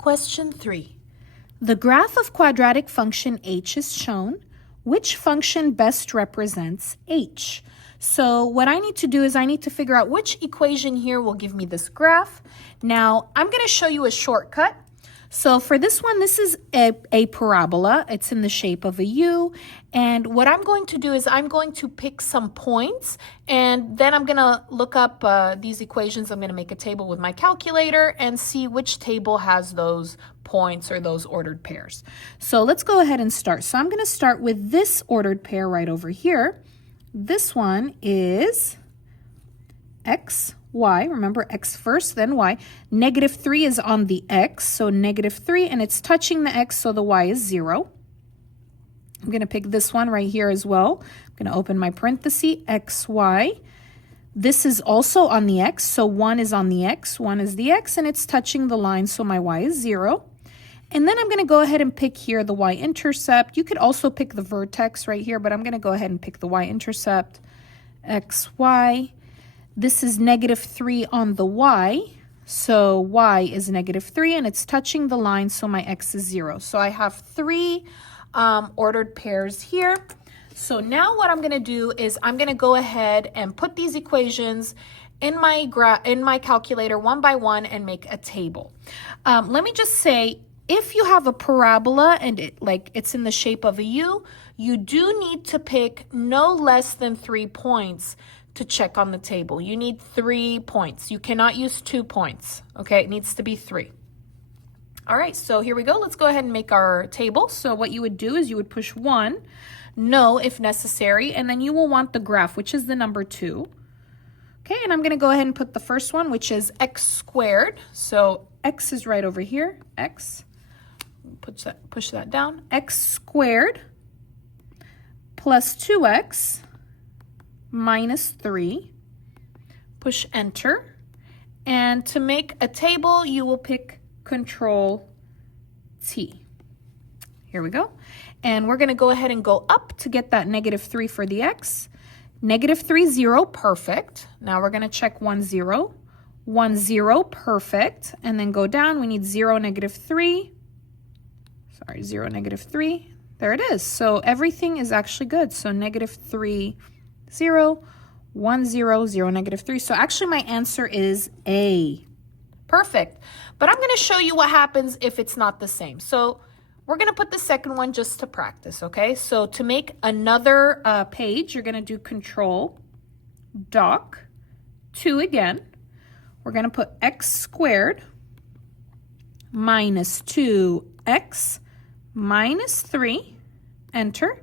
Question 3. The graph of quadratic function h is shown. Which function best represents h? So what I need to do is I need to figure out which equation here will give me this graph. Now, I'm going to show you a shortcut. So for this one, this is a parabola. It's in the shape of a U. And what I'm going to do is I'm going to pick some points, and then I'm going to look up these equations. I'm going to make a table with my calculator and see which table has those points or those ordered pairs. So let's go ahead and start. So I'm going to start with this ordered pair right over here. This one is x, y. Remember, x first, then y. Negative 3 is on the x, so negative 3, and it's touching the x, so the y is 0. I'm going to pick this one right here as well. I'm going to open my parenthesis, x, y. This is also on the x, so 1 is on the x, 1 is the x, and it's touching the line, so my y is 0. And then I'm going to go ahead and pick here the y-intercept. You could also pick the vertex right here, but I'm going to go ahead and pick the y-intercept, x, y. This is negative 3 on the y, so y is negative 3, and it's touching the line, so my x is 0. So I have 3 ordered pairs here. So now what I'm going to do is I'm going to go ahead and put these equations in my calculator one by one and make a table. Let me just say, if you have a parabola and it's in the shape of a U, you do need to pick no less than 3 points to check on the table. You need 3 points. You cannot use 2 points, okay? It needs to be 3. All right, so here we go. Let's go ahead and make our table. So what you would do is you would push 1, no if necessary, and then you will want the graph, which is the number 2. Okay, and I'm going to go ahead and put the first one, which is x squared. So x is right over here, x. Push that down. X squared plus 2x minus 3. Push enter. And to make a table, you will pick Control T. Here we go. And we're going to go ahead and go up to get that negative 3 for the x. Negative 3, 0, perfect. Now we're going to check 1, 0. 1, 0, perfect. And then go down. We need 0, negative 3. Sorry, 0, negative 3. There it is. So everything is actually good. So negative 3, 0, 1, 0, 0, negative 3. So actually my answer is A. Perfect. But I'm going to show you what happens if it's not the same. So we're going to put the second one just to practice, okay? So to make another page, you're going to do Control, Doc, 2 again. We're going to put x squared minus 2x minus 3, enter.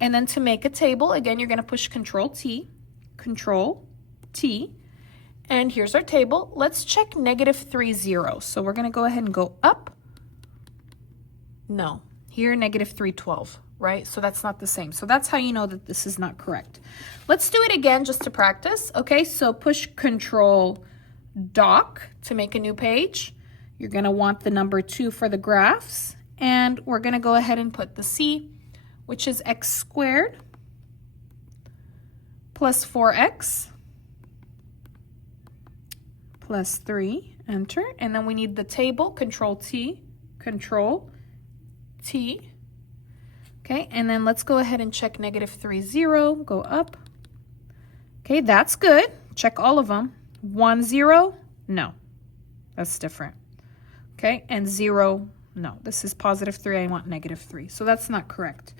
And then to make a table, again, you're going to push Control T, and here's our table. Let's check negative 3, 0. So we're going to go ahead and go up. No, here negative 3, 12, right? So that's not the same. So that's how you know that this is not correct. Let's do it again just to practice. Okay, so push Control Doc to make a new page. You're going to want the number 2 for the graphs. And we're going to go ahead and put the C, which is x squared plus 4x plus 3, enter. And then we need the table, Control T. Okay, and then let's go ahead and check negative 3, 0, go up. Okay, that's good. Check all of them. 1, 0, no, that's different. Okay, and 0, no, this is positive 3, I want negative 3. So that's not correct.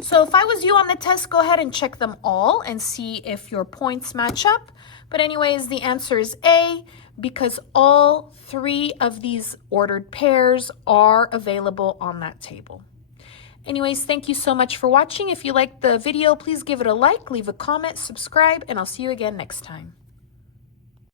So if I was you on the test, go ahead and check them all and see if your points match up. But anyways, the answer is A, because all 3 of these ordered pairs are available on that table. Anyways, thank you so much for watching. If you liked the video, please give it a like, leave a comment, subscribe, and I'll see you again next time.